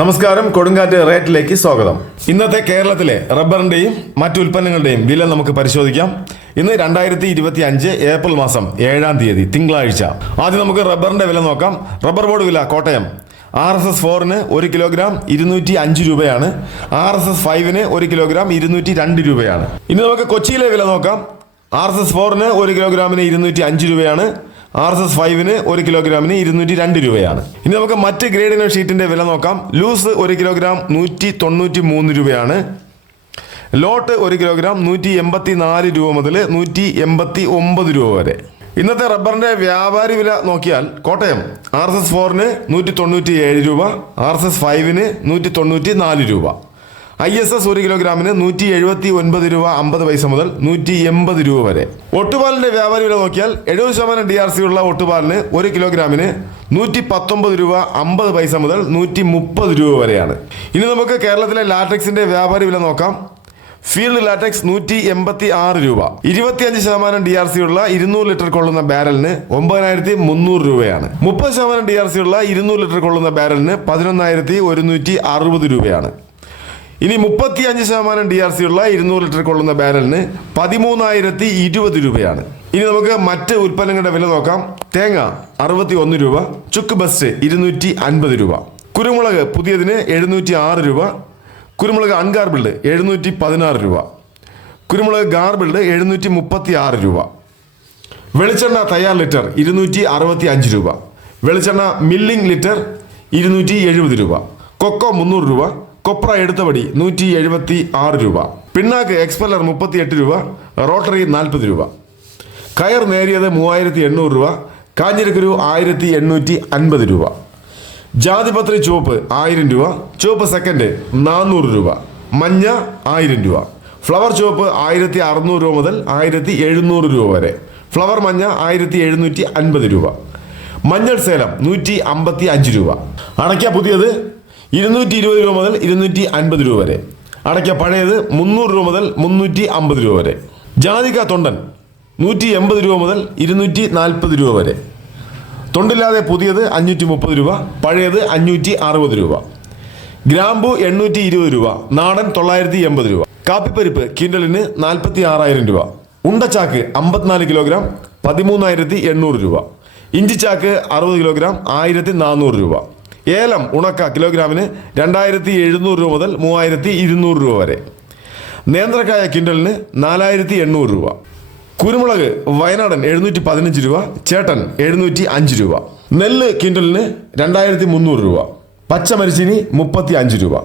നമസ്കാരം കൊടുങ്കാറ്റ് റേറ്റിലേക്ക് സ്വാഗതം. ഇന്നത്തെ കേരളത്തിലെ റബ്ബറിന്റെയും മറ്റു ഉൽപ്പന്നങ്ങളുടെയും വില നമുക്ക് പരിശോധിക്കാം. ഇന്ന് രണ്ടായിരത്തി ഇരുപത്തി അഞ്ച് ഏപ്രിൽ മാസം ഏഴാം തീയതി തിങ്കളാഴ്ച. ആദ്യം നമുക്ക് റബ്ബറിന്റെ വില നോക്കാം. റബ്ബർ ബോർഡ് വില കോട്ടയം. ആർ എസ് എസ് ഫോറിന് ഒരു കിലോഗ്രാം ഇരുന്നൂറ്റി അഞ്ച് രൂപയാണ്. ആർ എസ് എസ് ഫൈവിന് ഒരു കിലോഗ്രാം ഇരുന്നൂറ്റി രണ്ട് രൂപയാണ്. ഇനി നമുക്ക് കൊച്ചിയിലെ വില നോക്കാം. ആർ എസ് എസ് ഫോറിന് ഒരു കിലോഗ്രാമിന് ഇരുന്നൂറ്റി അഞ്ച് രൂപയാണ്. ആർ എസ് എസ് ഫൈവിന് ഒരു കിലോഗ്രാമിന് ഇരുന്നൂറ്റി രണ്ട് രൂപയാണ്. ഇനി നമുക്ക് മറ്റ് ഗ്രേഡിനോ ഷീറ്റിന്റെ വില നോക്കാം. ലൂസ് ഒരു കിലോഗ്രാം നൂറ്റി തൊണ്ണൂറ്റി മൂന്ന് രൂപയാണ്. ലോട്ട് ഒരു കിലോഗ്രാം നൂറ്റി എൺപത്തി നാല് രൂപ മുതൽ നൂറ്റി എൺപത്തി ഒമ്പത് രൂപ വരെ. ഇന്നത്തെ റബ്ബറിന്റെ വ്യാപാരി വില നോക്കിയാൽ കോട്ടയം ആർ എസ് എസ് ഫോറിന് നൂറ്റി തൊണ്ണൂറ്റി ഏഴ് രൂപ ആർ എസ് എസ് ഫൈവിന് നൂറ്റി തൊണ്ണൂറ്റി നാല് രൂപ. ഐ എസ് എസ് ഒരു കിലോഗ്രാമിന് നൂറ്റി എഴുപത്തി ഒൻപത് രൂപ അമ്പത് പൈസ മുതൽ നൂറ്റി എൺപത് രൂപ വരെ. ഒട്ടുപാലിന്റെ വ്യാപാരി വില നോക്കിയാൽ എഴുപത് ശതമാനം ഡി ആർ സി ഉള്ള ഒട്ടുപാലിന് ഒരു കിലോഗ്രാമിന് നൂറ്റി പത്തൊമ്പത് രൂപ അമ്പത് പൈസ മുതൽ നൂറ്റി മുപ്പത് രൂപ വരെയാണ്. ഇനി നമുക്ക് കേരളത്തിലെ ലാറ്റക്സിന്റെ വ്യാപാരി വില നോക്കാം. ഫീൽഡ് ലാറ്റക്സ് നൂറ്റി എൺപത്തി ആറ് രൂപ. ഇരുപത്തിയഞ്ച് ശതമാനം ഡി ആർ സി ഉള്ള ഇരുന്നൂറ് ലിറ്റർ കൊള്ളുന്ന ബാരലിന് ഒമ്പതിനായിരത്തി മുന്നൂറ് രൂപയാണ്. മുപ്പത് ശതമാനം ഡി ആർ സി ഉള്ള ഇരുന്നൂറ് ലിറ്റർ കൊള്ളുന്ന ബാരലിന് പതിനൊന്നായിരത്തി ഒരുന്നൂറ്റി അറുപത് രൂപയാണ്. ഇനി മുപ്പത്തി അഞ്ച് ശതമാനം ഡി ആർ സി ഉള്ള ഇരുന്നൂറ് ലിറ്റർ കൊള്ളുന്ന ബാരലിന് പതിമൂന്നായിരത്തി ഇരുപത് രൂപയാണ്. ഇനി നമുക്ക് മറ്റ് ഉൽപ്പന്നങ്ങളുടെ വില നോക്കാം. തേങ്ങ അറുപത്തി ഒന്ന് രൂപ ചുക്ക് ബസ് ഇരുന്നൂറ്റി അൻപത് രൂപ കുരുമുളക് പുതിയതിന് എഴുന്നൂറ്റി ആറ് രൂപ കുരുമുളക് അൺഗാർബിൾഡ് എഴുന്നൂറ്റി പതിനാറ് രൂപ കുരുമുളക് ഗാർബിൾഡ് എഴുന്നൂറ്റി മുപ്പത്തി ആറ് രൂപ വെളിച്ചെണ്ണ തയ്യാർ ലിറ്റർ ഇരുന്നൂറ്റി അറുപത്തി അഞ്ച് രൂപ വെളിച്ചെണ്ണ മില്ലിംഗ് ലിറ്റർ ഇരുന്നൂറ്റി എഴുപത് രൂപ കൊക്കോ മുന്നൂറ് രൂപ കൊപ്ര എടുത്തപടി നൂറ്റി എഴുപത്തി ആറ് രൂപ. പിണ്ണാക്ക് എക്സ്പെല്ലർ മുപ്പത്തി എട്ട് രൂപ റോട്ടറി നാൽപ്പത് രൂപ. കയർ നേരിയത് മൂവായിരത്തി എണ്ണൂറ് രൂപ കാഞ്ഞിരക്കുരു ആയിരത്തി എണ്ണൂറ്റി അൻപത് രൂപ. ജാതിപത്രി ചുവപ്പ് ആയിരം രൂപ ചുവപ്പ് സെക്കൻഡ് നാനൂറ് രൂപ മഞ്ഞ ആയിരം രൂപ. ഫ്ലവർ ചുവപ്പ് ആയിരത്തി അറുന്നൂറ് രൂപ മുതൽ ആയിരത്തി എഴുന്നൂറ് രൂപ വരെ. ഫ്ലവർ മഞ്ഞ ആയിരത്തി എഴുന്നൂറ്റി അൻപത് രൂപ. മഞ്ഞൾ സേലം നൂറ്റി അമ്പത്തി അഞ്ച് രൂപ. അടയ്ക്ക പുതിയത് ഇരുന്നൂറ്റി ഇരുപത് രൂപ മുതൽ ഇരുന്നൂറ്റി അൻപത് രൂപ വരെ. അടയ്ക്ക പഴയത് മുന്നൂറ് രൂപ മുതൽ മുന്നൂറ്റി അമ്പത് രൂപ വരെ. ജാതിക തൊണ്ടൻ നൂറ്റി എൺപത് രൂപ മുതൽ ഇരുന്നൂറ്റി നാൽപ്പത് രൂപ വരെ. തൊണ്ടില്ലാതെ പുതിയത് അഞ്ഞൂറ്റി മുപ്പത് രൂപ പഴയത് അഞ്ഞൂറ്റി അറുപത് രൂപ. ഗ്രാമ്പു എണ്ണൂറ്റി ഇരുപത് രൂപ നാടൻ തൊള്ളായിരത്തി എൺപത് രൂപ. കാപ്പിപ്പരിപ്പ് കിൻഡലിന് നാൽപ്പത്തി ആറായിരം രൂപ. ഉണ്ടച്ചാക്ക് അമ്പത്തിനാല് കിലോഗ്രാം പതിമൂന്നായിരത്തി എണ്ണൂറ് രൂപ. ഇഞ്ചിച്ചാക്ക് അറുപത് കിലോഗ്രാം ആയിരത്തി നാനൂറ് രൂപ. ഏലം ഉണക്ക കിലോഗ്രാമിന് രണ്ടായിരത്തി എഴുന്നൂറ് രൂപ മുതൽ മൂവായിരത്തി ഇരുന്നൂറ് രൂപ വരെ. നേന്ത്രക്കായ കിൻഡലിന് നാലായിരത്തി എണ്ണൂറ് രൂപ. കുരുമുളക് വയനാടൻ എഴുന്നൂറ്റി പതിനഞ്ച് രൂപ ചേട്ടൻ എഴുന്നൂറ്റി അഞ്ച് രൂപ. നെല്ല് കിൻഡലിന് രണ്ടായിരത്തി മുന്നൂറ് രൂപ. പച്ചമരിച്ചിനി മുപ്പത്തി അഞ്ച് രൂപ.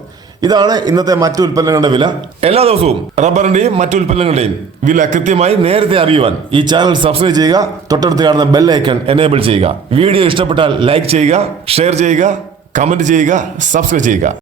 ഇതാണ് ഇന്നത്തെ മറ്റു ഉൽപ്പന്നങ്ങളുടെ വില. എല്ലാ ദിവസവും റബ്ബറിന്റെയും മറ്റു ഉൽപ്പന്നങ്ങളുടെയും വില കൃത്യമായി നേരത്തെ അറിയുവാൻ ഈ ചാനൽ സബ്സ്ക്രൈബ് ചെയ്യുക. തൊട്ടടുത്ത് കാണുന്ന ബെൽ ഐക്കൺ എനേബിൾ ചെയ്യുക. വീഡിയോ ഇഷ്ടപ്പെട്ടാൽ ലൈക്ക് ചെയ്യുക ഷെയർ ചെയ്യുക. കമന്റ് ചെയ്യുക സബ്സ്ക്രൈബ് ചെയ്യുക.